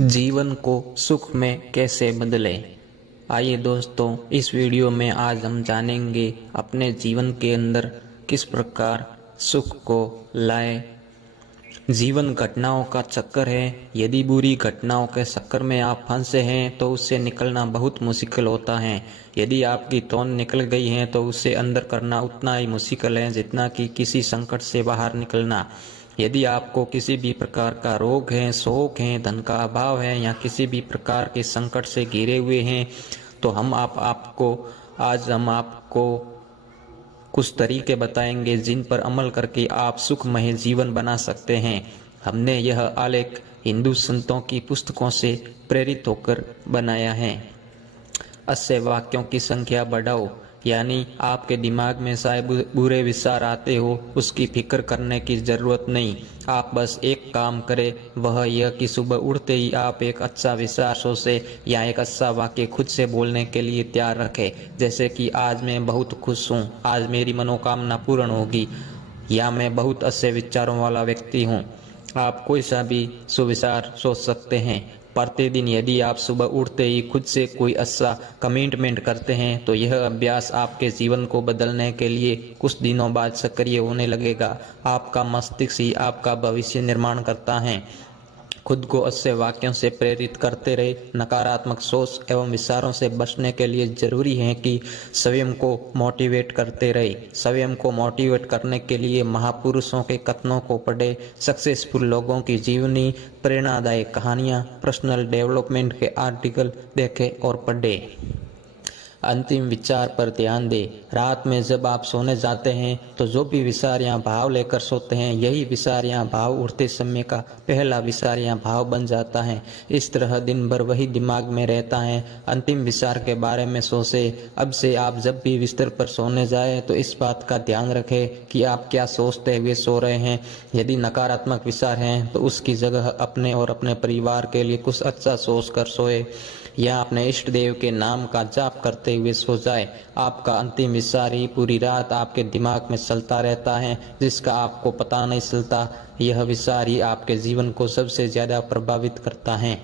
जीवन को सुख में कैसे बदलें। आइए दोस्तों, इस वीडियो में आज हम जानेंगे अपने जीवन के अंदर किस प्रकार सुख को लाएं। जीवन घटनाओं का चक्कर है। यदि बुरी घटनाओं के चक्कर में आप फंसे हैं तो उससे निकलना बहुत मुश्किल होता है। यदि आपकी तोन निकल गई है तो उससे अंदर करना उतना ही मुश्किल है जितना कि किसी संकट से बाहर निकलना। यदि आपको किसी भी प्रकार का रोग है, शोक है, धन का अभाव है या किसी भी प्रकार के संकट से घिरे हुए हैं तो आज हम आपको कुछ तरीके बताएंगे जिन पर अमल करके आप सुखमय जीवन बना सकते हैं। हमने यह आलेख हिंदू संतों की पुस्तकों से प्रेरित होकर बनाया है। 80 वाक्यों की संख्या बढ़ाओ, यानी आपके दिमाग में शायद बुरे विचार आते हो, उसकी फिक्र करने की जरूरत नहीं। आप बस एक काम करें, वह यह कि सुबह उठते ही आप एक अच्छा विचार सोचे या एक अच्छा वाक्य खुद से बोलने के लिए तैयार रखें। जैसे कि आज मैं बहुत खुश हूँ, आज मेरी मनोकामना पूर्ण होगी, या मैं बहुत अच्छे विचारों वाला व्यक्ति हूँ। आप कोई सा भी सुविचार सोच सकते हैं। प्रतिदिन यदि आप सुबह उठते ही खुद से कोई अच्छा कमिटमेंट करते हैं तो यह अभ्यास आपके जीवन को बदलने के लिए कुछ दिनों बाद सक्रिय होने लगेगा। आपका मस्तिष्क ही आपका भविष्य निर्माण करता है। खुद को अच्छे वाक्यों से प्रेरित करते रहे। नकारात्मक सोच एवं विचारों से बचने के लिए जरूरी है कि स्वयं को मोटिवेट करते रहे। स्वयं को मोटिवेट करने के लिए महापुरुषों के कथनों को पढ़े, सक्सेसफुल लोगों की जीवनी, प्रेरणादायक कहानियाँ, पर्सनल डेवलपमेंट के आर्टिकल देखें और पढ़े। अंतिम विचार पर ध्यान दें। रात में जब आप सोने जाते हैं तो जो भी विचार या भाव लेकर सोते हैं, यही विचार या भाव उठते समय का पहला विचार या भाव बन जाता है। इस तरह दिन भर वही दिमाग में रहता है। अंतिम विचार के बारे में सोचे। अब से आप जब भी बिस्तर पर सोने जाए तो इस बात का ध्यान रखें कि आप क्या सोचते हुए सो रहे हैं। यदि नकारात्मक विचार हैं तो उसकी जगह अपने और अपने परिवार के लिए कुछ अच्छा सोच कर सोए या अपने इष्ट देव के नाम का जाप करते हुए सो जाए। आपका अंतिम विचार ही पूरी रात आपके दिमाग में चलता रहता है, जिसका आपको पता नहीं चलता। यह विचार ही आपके जीवन को सबसे ज्यादा प्रभावित करता है।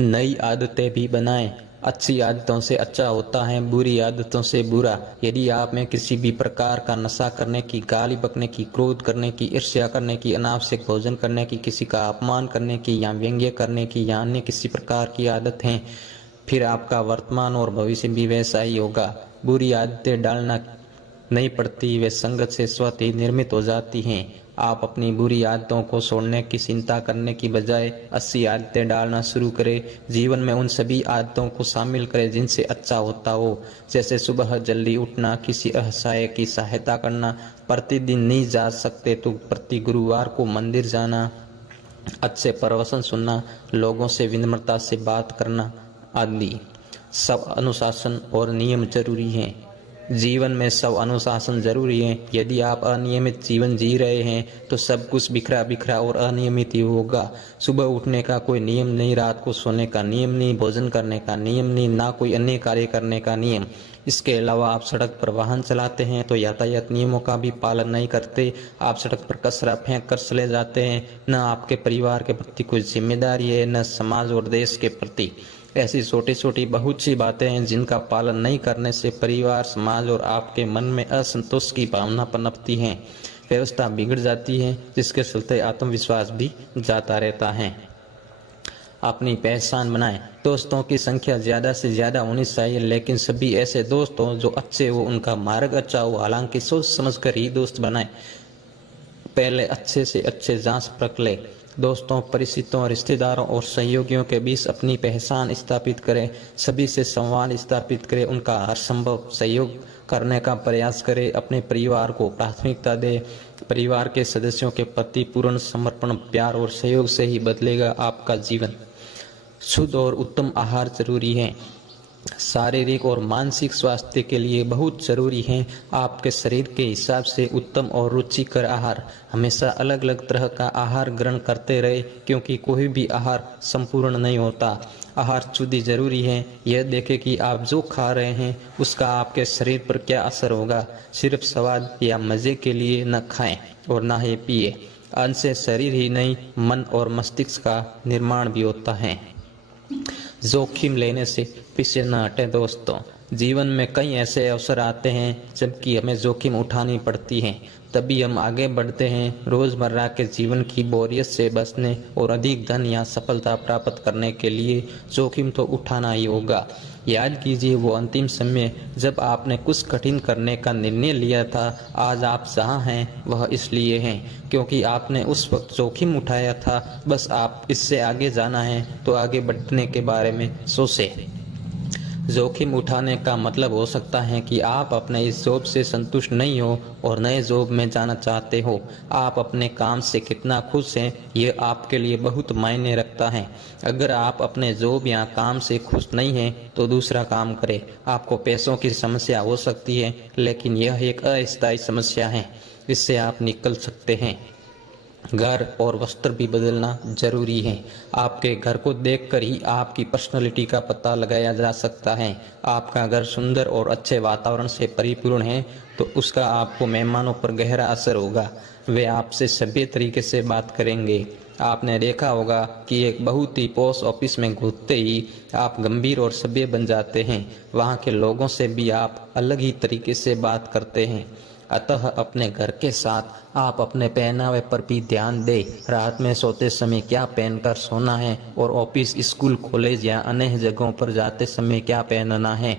नई आदतें भी बनाएं। अच्छी आदतों से अच्छा होता है, बुरी आदतों से बुरा। यदि आप में किसी भी प्रकार का नशा करने की, गाली बकने की, क्रोध करने की, ईर्ष्या करने की, अनावश्यक भोजन करने की, किसी का अपमान करने की या व्यंग्य करने की या अन्य किसी प्रकार की आदत है, फिर आपका वर्तमान और भविष्य भी वैसा ही होगा। बुरी आदतें डालना नहीं पड़ती, वे संगत से स्वतः ही निर्मित हो जाती हैं। आप अपनी बुरी आदतों को छोड़ने की चिंता करने की बजाय अच्छी आदतें डालना शुरू करें। जीवन में उन सभी आदतों को शामिल करें जिनसे अच्छा होता हो, जैसे सुबह जल्दी उठना, किसी असहाय की सहायता करना, प्रतिदिन नहीं जा सकते तो प्रति गुरुवार को मंदिर जाना, अच्छे प्रवचन सुनना, लोगों से विनम्रता से बात करना आदि। सब अनुशासन और नियम जरूरी हैं। जीवन में सब अनुशासन जरूरी है। यदि आप अनियमित जीवन जी रहे हैं तो सब कुछ बिखरा बिखरा और अनियमित ही होगा। सुबह उठने का कोई नियम नहीं, रात को सोने का नियम नहीं, भोजन करने का नियम नहीं, ना कोई अन्य कार्य करने का नियम। इसके अलावा आप सड़क पर वाहन चलाते हैं तो यातायात नियमों का भी पालन नहीं करते। आप सड़क पर कचरा फेंक कर चले जाते हैं। न आपके परिवार के प्रति कोई जिम्मेदारी है, न समाज और देश के प्रति। ऐसी छोटी छोटी बहुत सी बातें हैं जिनका पालन नहीं करने से परिवार, समाज और आपके मन में असंतोष की भावना पनपती है। व्यवस्था बिगड़ जाती है, जिसके चलते आत्मविश्वास भी जाता रहता है। अपनी पहचान बनाएं। दोस्तों की संख्या ज्यादा से ज्यादा होनी चाहिए, लेकिन सभी ऐसे दोस्त हों जो अच्छे हो, उनका मार्ग अच्छा हो। हालांकि सोच समझ कर ही दोस्त बनाएं। पहले अच्छे से अच्छे जांच परख ले। दोस्तों, परिचितों, रिश्तेदारों और सहयोगियों के बीच अपनी पहचान स्थापित करें। सभी से संवाद स्थापित करें, उनका हर संभव सहयोग करने का प्रयास करें। अपने परिवार को प्राथमिकता दें। परिवार के सदस्यों के प्रति पूर्ण समर्पण, प्यार और सहयोग से ही बदलेगा आपका जीवन। शुद्ध और उत्तम आहार जरूरी है। शारीरिक और मानसिक स्वास्थ्य के लिए बहुत जरूरी है। आपके शरीर के हिसाब से उत्तम और रुचिकर आहार। हमेशा अलग अलग तरह का आहार ग्रहण करते रहे, क्योंकि कोई भी आहार संपूर्ण नहीं होता। आहार शुद्धि जरूरी है। यह देखें कि आप जो खा रहे हैं उसका आपके शरीर पर क्या असर होगा। सिर्फ स्वाद या मजे के लिए न खाएं और ना ही पिए। अन्न से शरीर ही नहीं, मन और मस्तिष्क का निर्माण भी होता है। जोखिम लेने से पीछे न हटें दोस्तों। जीवन में कई ऐसे अवसर आते हैं जबकि हमें जोखिम उठानी पड़ती है, तभी हम आगे बढ़ते हैं। रोजमर्रा के जीवन की बोरियत से बचने और अधिक धन या सफलता प्राप्त करने के लिए जोखिम तो उठाना ही होगा। याद कीजिए वो अंतिम समय जब आपने कुछ कठिन करने का निर्णय लिया था। आज आप जहाँ हैं वह इसलिए हैं क्योंकि आपने उस वक्त जोखिम उठाया था। बस आप इससे आगे जाना है तो आगे बढ़ने के बारे में सोचें। जोखिम उठाने का मतलब हो सकता है कि आप अपने इस जॉब से संतुष्ट नहीं हो और नए जॉब में जाना चाहते हो। आप अपने काम से कितना खुश हैं यह आपके लिए बहुत मायने रखता है। अगर आप अपने जॉब या काम से खुश नहीं हैं तो दूसरा काम करें। आपको पैसों की समस्या हो सकती है लेकिन यह एक अस्थायी समस्या है, इससे आप निकल सकते हैं। घर और वस्त्र भी बदलना जरूरी है। आपके घर को देखकर ही आपकी पर्सनालिटी का पता लगाया जा सकता है। आपका घर सुंदर और अच्छे वातावरण से परिपूर्ण है तो उसका आपको मेहमानों पर गहरा असर होगा। वे आपसे सभ्य तरीके से बात करेंगे। आपने देखा होगा कि एक बहुत ही पॉश ऑफिस में घुसते ही आप गंभीर और सभ्य बन जाते हैं। वहाँ के लोगों से भी आप अलग ही तरीके से बात करते हैं। अतः अपने घर के साथ आप अपने पहनावे पर भी ध्यान दें। रात में सोते समय क्या पहनकर सोना है और ऑफिस, स्कूल, कॉलेज या अन्य जगहों पर जाते समय क्या पहनना है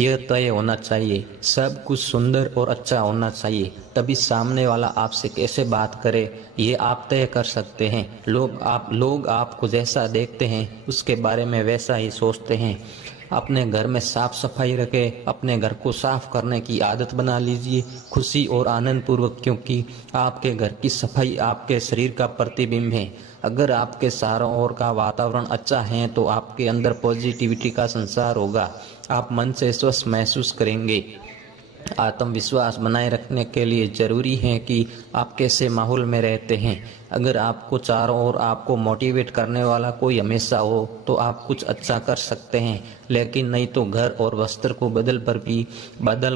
यह तय होना चाहिए। सब कुछ सुंदर और अच्छा होना चाहिए, तभी सामने वाला आपसे कैसे बात करे ये आप तय कर सकते हैं। लोग आपको जैसा देखते हैं उसके बारे में वैसा ही सोचते हैं। अपने घर में साफ सफाई रखें। अपने घर को साफ करने की आदत बना लीजिए, खुशी और आनंद पूर्वक, क्योंकि आपके घर की सफाई आपके शरीर का प्रतिबिंब है। अगर आपके चारों ओर का वातावरण अच्छा है तो आपके अंदर पॉजिटिविटी का संचार होगा। आप मन से स्वस्थ महसूस करेंगे। आत्मविश्वास बनाए रखने के लिए जरूरी है कि आप कैसे माहौल में रहते हैं। अगर आपको चारों ओर आपको मोटिवेट करने वाला कोई हमेशा हो तो आप कुछ अच्छा कर सकते हैं, लेकिन नहीं तो घर और वस्त्र को बदल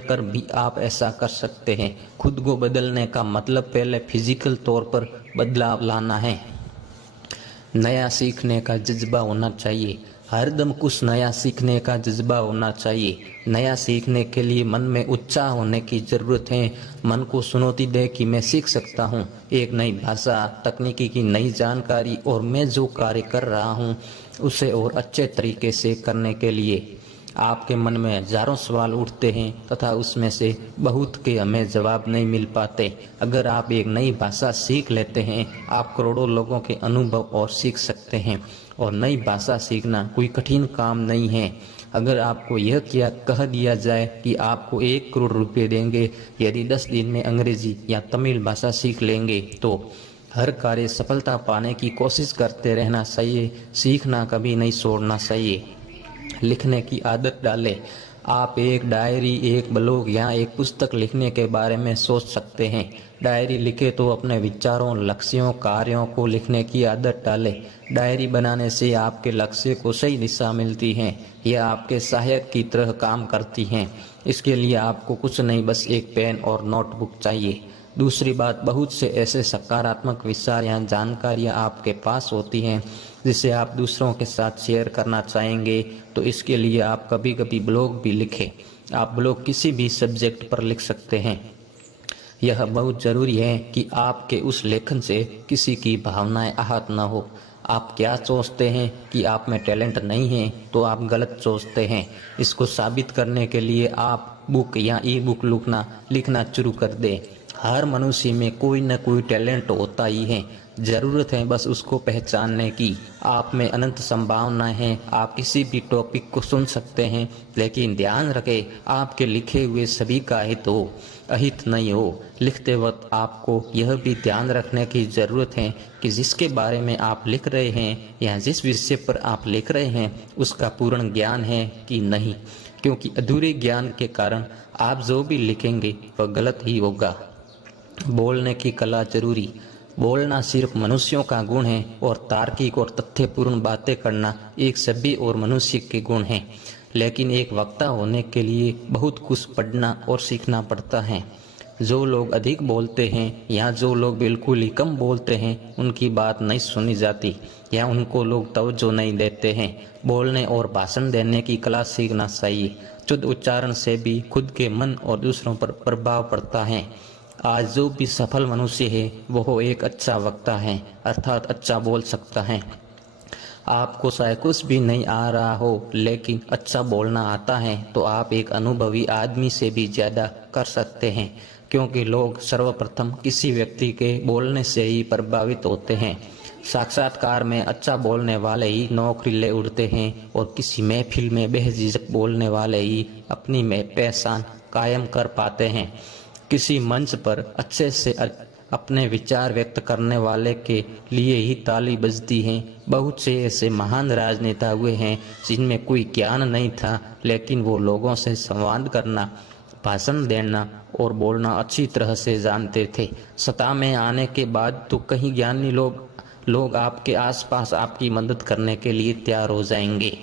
कर भी आप ऐसा कर सकते हैं। खुद को बदलने का मतलब पहले फिजिकल तौर पर बदलाव लाना है। नया सीखने का जज्बा होना चाहिए। हरदम कुछ नया सीखने का जज्बा होना चाहिए। नया सीखने के लिए मन में उत्साह होने की ज़रूरत है। मन को चुनौती दे कि मैं सीख सकता हूँ एक नई भाषा, तकनीकी की नई जानकारी, और मैं जो कार्य कर रहा हूँ उसे और अच्छे तरीके से करने के लिए। आपके मन में हजारों सवाल उठते हैं तथा उसमें से बहुत के हमें जवाब नहीं मिल पाते। अगर आप एक नई भाषा सीख लेते हैं आप करोड़ों लोगों के अनुभव और सीख सकते हैं। और नई भाषा सीखना कोई कठिन काम नहीं है। अगर आपको यह कह दिया जाए कि आपको 1 करोड़ रुपए देंगे यदि 10 दिन में अंग्रेजी या तमिल भाषा सीख लेंगे तो हर कार्य सफलता पाने की कोशिश करते रहना चाहिए। सीखना कभी नहीं छोड़ना चाहिए। लिखने की आदत डालें। आप एक डायरी, एक ब्लॉग या एक पुस्तक लिखने के बारे में सोच सकते हैं। डायरी लिखें तो अपने विचारों, लक्ष्यों, कार्यों को लिखने की आदत डालें। डायरी बनाने से आपके लक्ष्य को सही दिशा मिलती है। यह आपके सहायक की तरह काम करती हैं। इसके लिए आपको कुछ नहीं, बस एक पेन और नोटबुक चाहिए। दूसरी बात, बहुत से ऐसे सकारात्मक विचार या जानकारियाँ आपके पास होती हैं जिसे आप दूसरों के साथ शेयर करना चाहेंगे, तो इसके लिए आप कभी कभी ब्लॉग भी लिखें। आप ब्लॉग किसी भी सब्जेक्ट पर लिख सकते हैं। यह बहुत ज़रूरी है कि आपके उस लेखन से किसी की भावनाएं आहत न हो। आप क्या सोचते हैं कि आप में टैलेंट नहीं है तो आप गलत सोचते हैं। इसको साबित करने के लिए आप बुक या ई बुक लिखना शुरू कर दें। हर मनुष्य में कोई न कोई टैलेंट होता ही है। ज़रूरत है बस उसको पहचानने की। आप में अनंत संभावनाएं हैं। आप किसी भी टॉपिक को सुन सकते हैं, लेकिन ध्यान रखें आपके लिखे हुए सभी का हित हो, अहित नहीं हो। लिखते वक्त आपको यह भी ध्यान रखने की ज़रूरत है कि जिसके बारे में आप लिख रहे हैं या जिस विषय पर आप लिख रहे हैं उसका पूर्ण ज्ञान है कि नहीं, क्योंकि अधूरे ज्ञान के कारण आप जो भी लिखेंगे वह गलत ही होगा। बोलने की कला जरूरी। बोलना सिर्फ मनुष्यों का गुण है और तार्किक और तथ्यपूर्ण बातें करना एक सभ्य और मनुष्य के गुण हैं। लेकिन एक वक्ता होने के लिए बहुत कुछ पढ़ना और सीखना पड़ता है। जो लोग अधिक बोलते हैं या जो लोग बिल्कुल ही कम बोलते हैं उनकी बात नहीं सुनी जाती या उनको लोग तवज्जो नहीं देते हैं। बोलने और भाषण देने की कला सीखना चाहिए। शुद्ध उच्चारण से भी खुद के मन और दूसरों पर प्रभाव पड़ता है। आज जो भी सफल मनुष्य है वह एक अच्छा वक्ता है, अर्थात अच्छा बोल सकता है। आपको शायद कुछ भी नहीं आ रहा हो लेकिन अच्छा बोलना आता है तो आप एक अनुभवी आदमी से भी ज़्यादा कर सकते हैं, क्योंकि लोग सर्वप्रथम किसी व्यक्ति के बोलने से ही प्रभावित होते हैं। साक्षात्कार में अच्छा बोलने वाले ही नौकरी ले उठते हैं और किसी महफिल में बेझिझक बोलने वाले ही अपनी पहचान कायम कर पाते हैं। किसी मंच पर अच्छे से अपने विचार व्यक्त करने वाले के लिए ही ताली बजती है। बहुत से ऐसे महान राजनेता हुए हैं जिनमें कोई ज्ञान नहीं था, लेकिन वो लोगों से संवाद करना, भाषण देना और बोलना अच्छी तरह से जानते थे। सत्ता में आने के बाद तो कई ज्ञानी लोग आपके आसपास आपकी मदद करने के लिए तैयार हो जाएंगे।